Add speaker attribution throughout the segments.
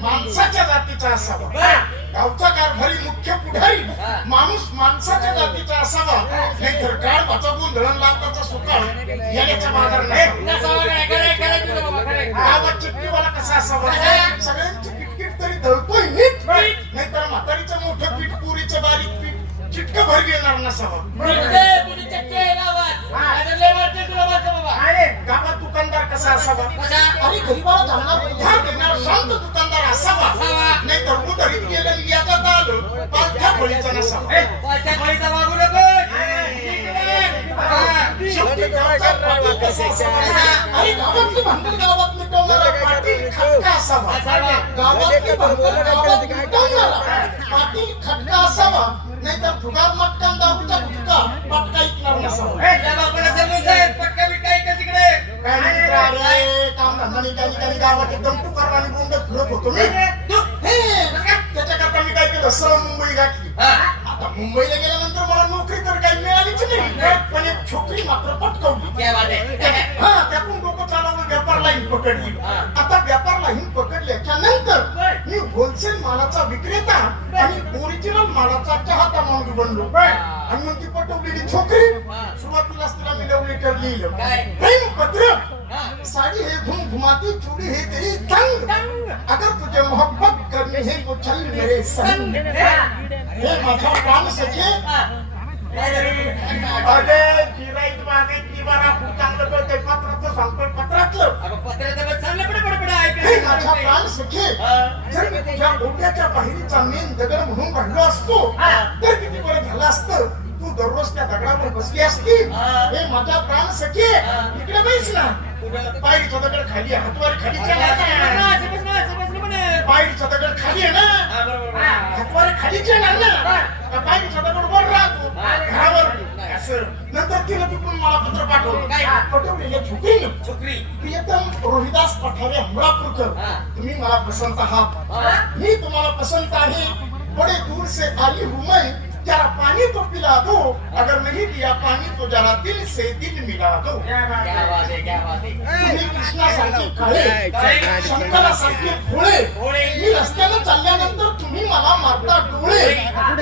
Speaker 1: माणसाच्या जातीचा असावा. गावचा कारभारी मुख्य पुढारी माणूस माणसाच्या जातीचा असावा. नाहीतर गाड वाचवून धरण लावताचा सुकाळ याच्या माघार नाही. गावात चिठ्ठीवाला कसा असावा? सगळ्यांची किटकिट तरी दळतोय नीट. नाहीतर म्हातारीचं मोठं पीठ पुरीचं बारीक पीठ चिटकं भर घेणार नसावा गावात. दुकानदार कसा असावा? अरे गरीबाला धावणार अरे गावातली भांडण गावात मिटवणारा पाटील खटका असावा गावातली भांडण गावात मिटवणारा पाटील खटका असावा नाहीतर फुगार मटकन दारूचा गुटखा पटका ऐकणार नसावा काय मित्र अरे काम धंदा नाही काही काही गावात एकदम तुकार आणि बोंड फिरत होतो मुंबई गाठली. आता मुंबईला गेल्यानंतर मला नोकरी तर काही मिळालीच नाही. पण एक छोकरी मात्र पटकवली. हा त्यातून डोकं व्यापार लाईन पकडली. आता व्यापार लाईन पकडल्याच्या नंतर मी होलसेल मालाचा विक्रेता आणि ओरिजिनल मालाचा चाहता माणूस बनलो. आणि मग ती पटवलेली छोकरी सुरुवातीलाच तिला मी लव लेटर लिहिलं पत्र. साड़ी है घूम घुमाती चूड़ी है तेरी तंग. अगर तुझे मोहब्बत करनी है तो चल मेरे संग। हे माझा प्राण सखे। अरे गिराईक मागायची बारा खूप चांगलं कळतंय पत्राचं सांगतोय पत्रातलं. हे माझा प्राण सखे जर मी तुझ्या डोक्याच्या बाहेरचा मेन दगड म्हणून राहिलो असतो तर किती बरं झालं असतं? तू दररोज त्या दगडावर बसली असती. हे. माझा प्राण सखे इकडे बैस ना. पायरीचा दगड खाली हातवारी खालीच पायरीचा दगड खाली आहे ना? हातवारी खालीच येणार ना? पायरीचा दगड वर राहतो. घरावर. असं. नंतर तिनं तिकडून मला पत्र पाठवलं.
Speaker 2: काय?
Speaker 1: पाठवलेल्या छोकरीनं
Speaker 2: छोकरी
Speaker 1: प्रियतम रोहिदास पठारे हमरापूरकर.
Speaker 2: हा.
Speaker 1: तुम्ही मला पसंत आहात.
Speaker 2: हा.
Speaker 1: मी तुम्हाला पसंत आहे. बड़े दूर से आई हूं मैं जरा पानी तो पिला दो अगर नहीं पिया पानी तो जरा दिल से दिल मिला दो। तुम्ही कृष्णासारखे काळे शंकरासारखे भोळे
Speaker 2: भोळे.
Speaker 1: मी रस्त्यानं चालल्यानंतर तुम्ही मला मारता डोळे.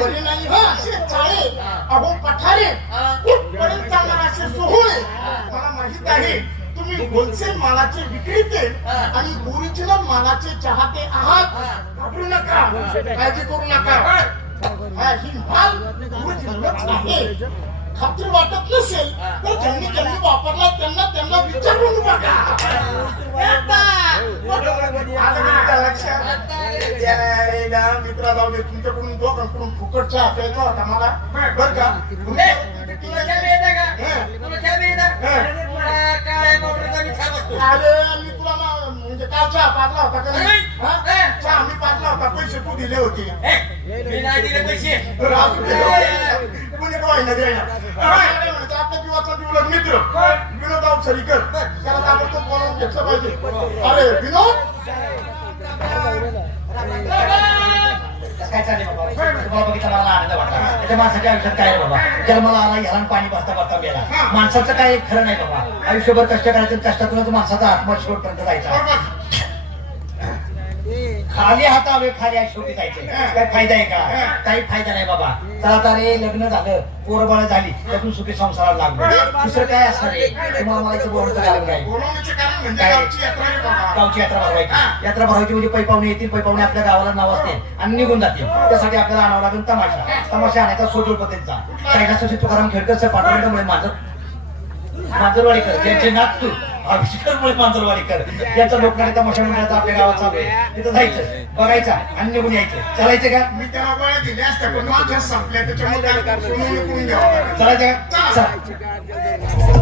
Speaker 1: परिणामी हा असे चाळे. अहो पठारे कुठपर्यंत जाणार असे सोहळे? मला माहीत आहे तुम्ही होलसेल मालाचे विक्रेते आणि ओरिजिनल मालाचे चाहते आहात. घाबरू नका. काळजी करू नका. खात्री वाटत नसेल तर ज्यांनी ज्यांनी वापरला त्यांना त्यांना विचारून बघा मित्रा जाऊ दे तुमच्याकडून दोघांकडून फुकट चहा प्यायचा होता मला बर का तुला ना- म्हणजे काल चहा पाजला होता का नाही? हा? चहा मी पाजला होता पैसे तू दिले होते. तर आज तुझे- कोणी काय? ना द्यायला. नाही आपल्या जीवाचा जीवलग मित्र विनोद अवसरीकर त्याला ताबडतोब बोलावून घेतलं पाहिजे. अरे विनोद?
Speaker 3: काय बाबा बघितलं मला आनंद वाटला. माणसाच्या आयुष्यात काय आहे बाबा? जन्माला आला ह्याला पाणी बसता बसता गेला माणसाचं काय खरं नाही बाबा. आयुष्यभर कष्ट करायचं कष्टातूनच माणसाचा आत्मा शेवटपर्यंत जायचा. खाली हातावे खाली शेवटी जायचे. काय फायदा आहे का? काही फायदा नाही बाबा. चला आता रे लग्न झालं. पोरबाळ झाली. त्यातून सुखी संसाराला लागलो. दुसरं काय असणार आहे? तुम्हाला मला इथं नाही
Speaker 1: म्हणजे? गावची यात्रा
Speaker 3: भरवायची. यात्रा भरवायची म्हणजे पैपावणे येतील पैपावणे आपल्या गावाला नाव असते आणि निघून जातील. त्यासाठी आपल्याला आणावं लागेल तमाशा. तमाशा आणायचा सोजूर पद्धतीचा. तुकाराम खेडकर पाठवण्यामुळे माझं मांजरवाडीकर ज्यांचे नात तू आविष्कारमुळे मांजरवाडीकर यांचा लोकनाट्य तमाशा मंडळाचा आपल्या गावात चालू आहे तिथं जायचं बघायचं आणि निघून यायचं. चालायचं का?
Speaker 1: मी त्याला असत्या पण माझ्या संपल्या. त्याच्यामुळे.
Speaker 3: चालायचं का? चला.